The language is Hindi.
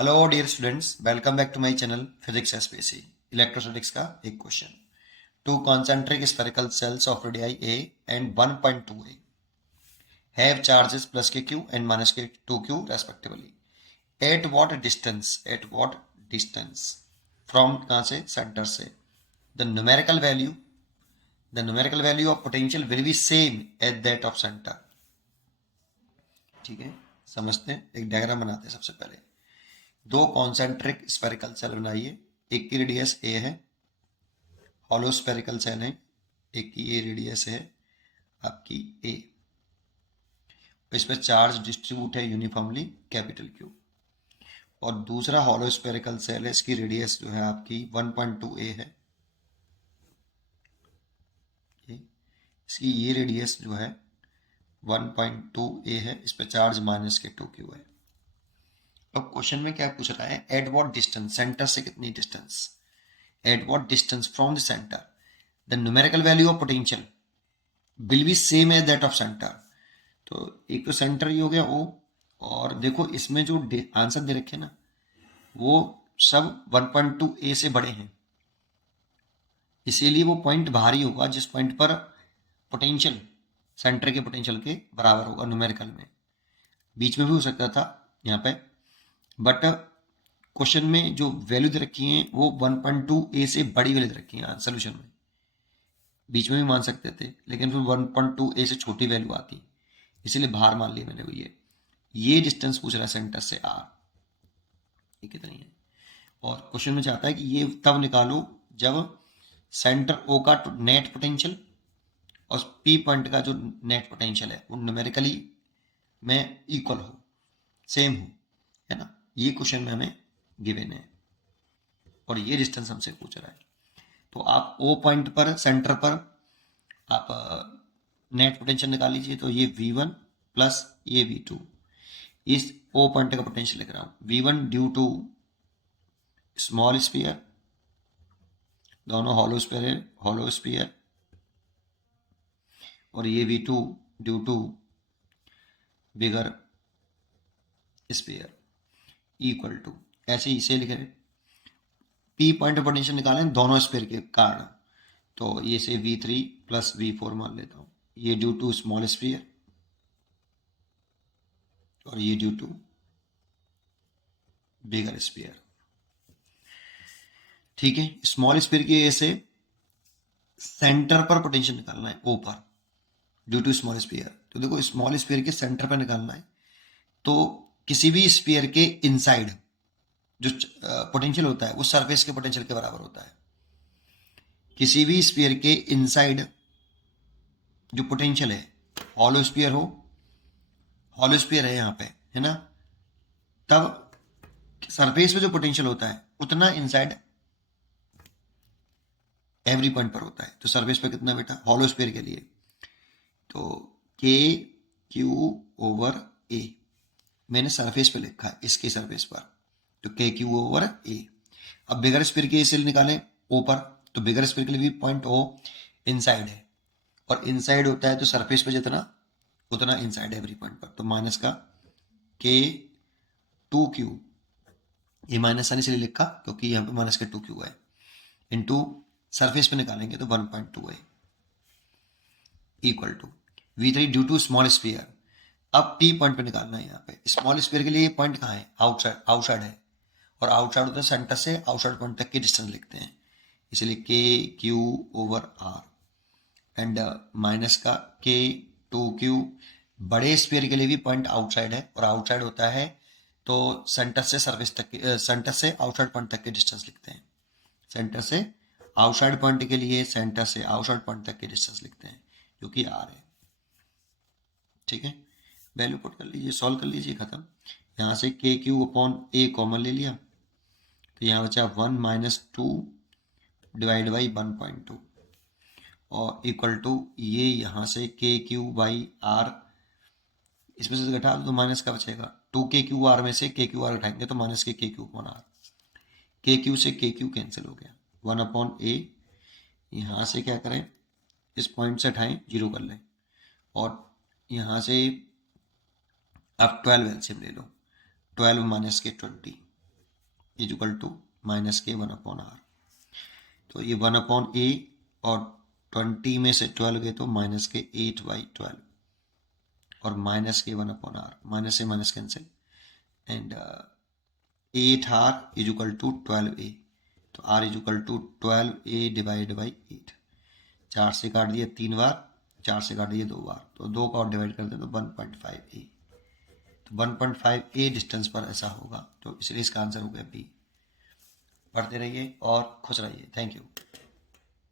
Hello dear students, welcome back to my channel physics SPC. Electrostatics का एक question. Two concentric spherical shells of radii a and 1.2 a have charges plus k q and minus k 2q respectively. At what distance from कहाँ से? सेंटर से। The numerical value of potential will be same at that of centre. ठीक है, समझते हैं। एक डायग्राम बनाते हैं। सबसे पहले दो कॉन्सेंट्रिक स्फेरिकल सेल बनाइए। एक की रेडियस ए है, हॉलो स्फेरिकल सेल है। एक की ये रेडियस है आपकी ए। इस पर चार्ज डिस्ट्रीब्यूट है यूनिफॉर्मली कैपिटल क्यू। और दूसरा हॉलो स्फेरिकल सेल है, इसकी रेडियस जो है आपकी 1.2 ए है। इसकी ये रेडियस जो है 1.2 ए है। इस पर चार्ज माइनस के 2q है। अब क्वेश्चन में क्या पूछ रहा है? एट व्हाट डिस्टेंस, सेंटर से कितनी distance. At what distance from the centre the numerical value of potential will be same as that of centre. तो एक तो सेंटर ही हो गया ओ, और देखो इसमें जो आंसर दे रखे ना वो सब 1.2 ए से बड़े हैं, इसीलिए वो पॉइंट बाहर ही होगा जिस पॉइंट पर पोटेंशियल सेंटर के पोटेंशियल के बराबर होगा न्यूमेरिकल में। बीच में भी हो सकता था यहाँ पे, बट क्वेश्चन में जो वैल्यू दे रखी है वो 1.2 ए से बड़ी वैल्यू दे रखी है सोल्यूशन में। बीच में भी मान सकते थे, लेकिन फिर 1.2 ए से छोटी वैल्यू आती, इसीलिए बाहर मान लिया मैंने। वो ये डिस्टेंस पूछ रहा है सेंटर से आर, ये कितनी है। और क्वेश्चन में चाहता है कि ये तब निकालो जब सेंटर ओ का नेट पोटेंशियल और पी पॉइंट का जो नेट पोटेंशियल है वो न्यूमेरिकली में इक्वल हो, सेम हो, है ना। ये क्वेश्चन में हमें गिवन है और ये डिस्टेंस हमसे पूछ रहा है। तो आप ओ पॉइंट पर, सेंटर पर आप नेट पोटेंशियल निकाल लीजिए। तो ये V1 प्लस ये V2, इस ओ पॉइंट का पोटेंशियल लिख रहा हूं। V1 due to small sphere, दोनों हॉलो स्फीयर, और ये V2 due to bigger sphere equal to, ऐसे इसे लिख रहे। पी पॉइंट पोटेंशियल निकालें दोनों स्फीयर के कारण, तो ये से V3 प्लस V4 मान लेता हूं। ये ड्यू टू स्मॉल स्फीयर और ये ड्यू टू बिगर स्फीयर। ठीक है, स्मॉल स्फीयर की वजह से सेंटर पर पोटेंशियल निकालना है ओ पर, ड्यू टू स्मॉल स्फीयर। तो देखो स्मॉल स्फीयर के सेंटर पर निकालना है, तो किसी भी स्फीयर के इनसाइड जो पोटेंशियल होता है वो सरफेस के पोटेंशियल के बराबर होता है। किसी भी स्फीयर के इनसाइड जो पोटेंशियल है, हॉलो स्फीयर हो, हॉलो स्फीयर है यहाँ पे, है ना, तब सरफेस पे जो पोटेंशियल होता है उतना इनसाइड एवरी पॉइंट पर होता है। तो सरफेस पे कितना बेटा हॉलो स्फीयर के लिए, तो के क्यू ओवर ए मैंने सरफेस पे लिखा है, इसके सरफेस पर, तो के क्यू ओवर ए। अब बिगर स्फीयर के सेल निकालें ओ पर, तो बिगर स्फीयर के लिए भी पॉइंट ओ इनसाइड है, और इनसाइड होता है तो सरफेस पे जितना उतना इनसाइड एवरी पॉइंट पर। तो माइनस का के 2q, ये माइनस साइन इसलिए लिखा क्योंकि यहाँ पे माइनस के 2q है, इंटू सरफेस पे निकालेंगे तो 1.2 है equal to V3 due to small sphere. अब P पॉइंट पे निकालना है। यहाँ पे स्मॉल स्फीयर के लिए ये पॉइंट कहाँ है? आउटसाइड है, और आउटसाइड होता है सेंटर से आउटसाइड पॉइंट तक की डिस्टेंस लिखते हैं, इसलिए k q over r and minus का के 2q। बड़े स्फीयर के लिए भी पॉइंट आउटसाइड है, और आउटसाइड होता है तो सेंटर से सरफेस तक सेंटर से आउटसाइड पॉइंट तक की डिस्टेंस लिखते हैं। सेंटर से आउटसाइड पॉइंट के लिए सेंटर से आउटसाइड पॉइंट तक की डिस्टेंस लिखते हैं, जो कि आर है। ठीक है, वैल्यू पुट कर लीजिए, सॉल्व कर लीजिए, खत्म। यहाँ से के क्यू अपॉन ए कॉमन ले लिया, तो यहाँ बचा 1 माइनस 2 डिवाइड बाई 1.2 और इक्वल टू ये यहाँ से के क्यू बाई आर, इसमें से घटा दो तो माइनस का बचेगा। 2 के क्यू आर में से के क्यू आर घटाएंगे तो माइनस के क्यू अपॉन आर, के क्यू से के क्यू कैंसिल हो गया, 1 अपॉन ए। यहाँ से क्या करें, इस पॉइंट से हटाएं, जीरो कर लें, और यहाँ से आप 12 एलसीएम ले लो, 12 माइनस के 20, इज इक्वल टू माइनस के 1/r। तो ये 1/a और 20 में से 12 गए तो माइनस के 8/12 और माइनस के 1/r, माइनस से minus cancel and 8r is equal to 12a। तो r is equal to 12a divide by 8। 4 से काट दिया 3 बार, 4 से काट दिया 2 बार, तो 2 का और डिवाइड कर दें तो 1.5a। तो 1.5a डिस्टेंस पर ऐसा होगा, तो इसलिए इसका आंसर हो गया बी। पढ़ते रहिए और खुश रहिए। Thank you.